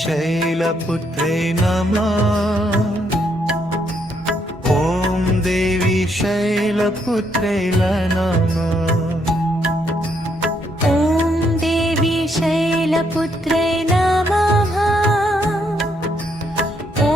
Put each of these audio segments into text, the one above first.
शैलपुत्रे नमः। ॐ देवी शैलपुत्रे नमः। ॐ देवी शैलपुत्रे नमः। ॐ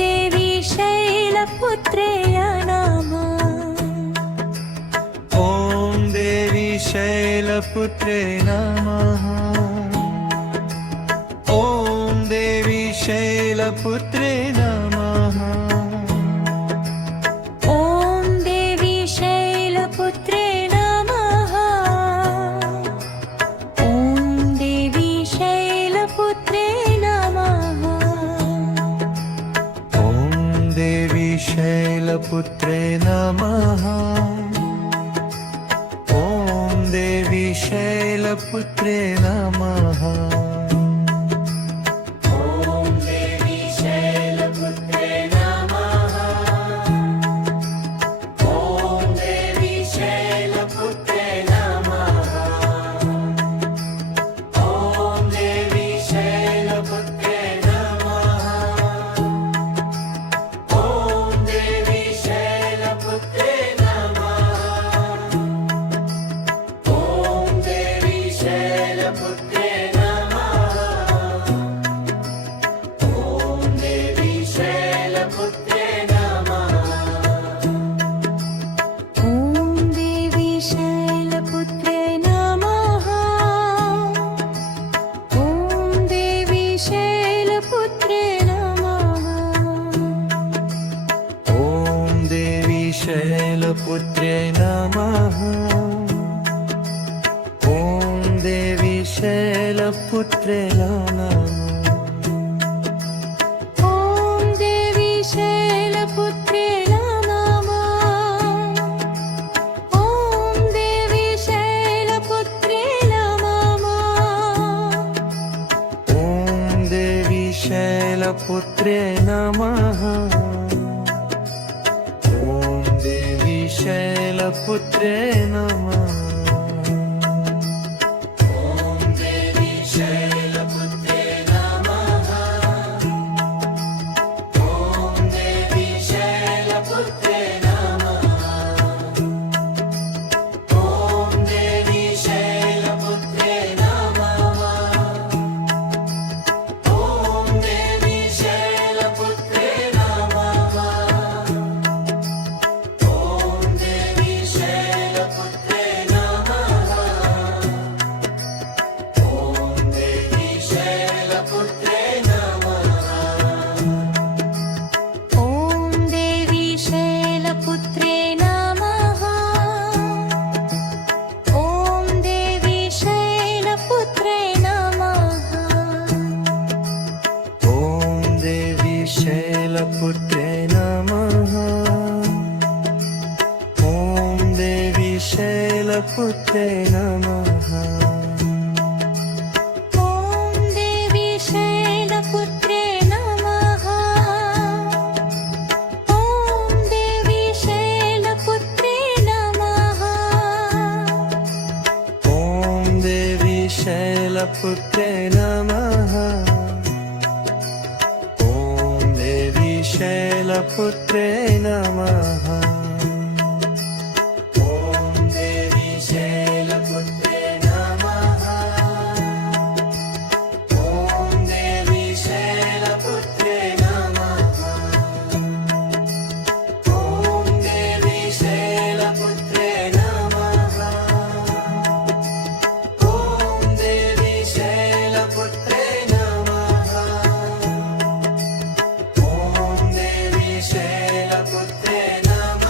देवी शैलपुत्रे नमः। ॐ देवी शैलपुत्रे नमः। ॐ देवी शैलपुत्रे नमः। ॐ देवी शैलपुत्रे नमः। ॐ देवी शैलपुत्रे नमः। ॐ देवी शैलपुत्रे नमः। ॐ देवी शैलपुत्रे नमः। शैलपुत्रे नमः। ॐ देवी शैलपुत्रे नमः। ॐ देवी शैलपुत्रे नमः। ॐ देवी शैलपुत्रे नमः। ॐ देवी शैलपुत्रे नमः। शैलपुत्रे नमः। ॐ देवी शैलपुत्रे नमः। ॐ देवी शैलपुत्रे नमः। ॐ देवी शैलपुत्रे नमः। ॐ देवी शैलपुत्रे नमः। शैलपुत्रे नमः। ॐ देवी शैलपुत्रे नमः। ॐ देवी शैलपुत्रे नमः। ॐ देवी शैलपुत्रे नमः। ॐ देवी शैलपुत्रे नमः। शैलपुत्रे नमः। ॐ देवी शैलपुत्रे नमः। ॐ देवी शैलपुत्रे नमः। ॐ देवी शैलपुत्रे नमः। ॐ देवी शैलपुत्रे नमः। शैलपुत्रे नमः।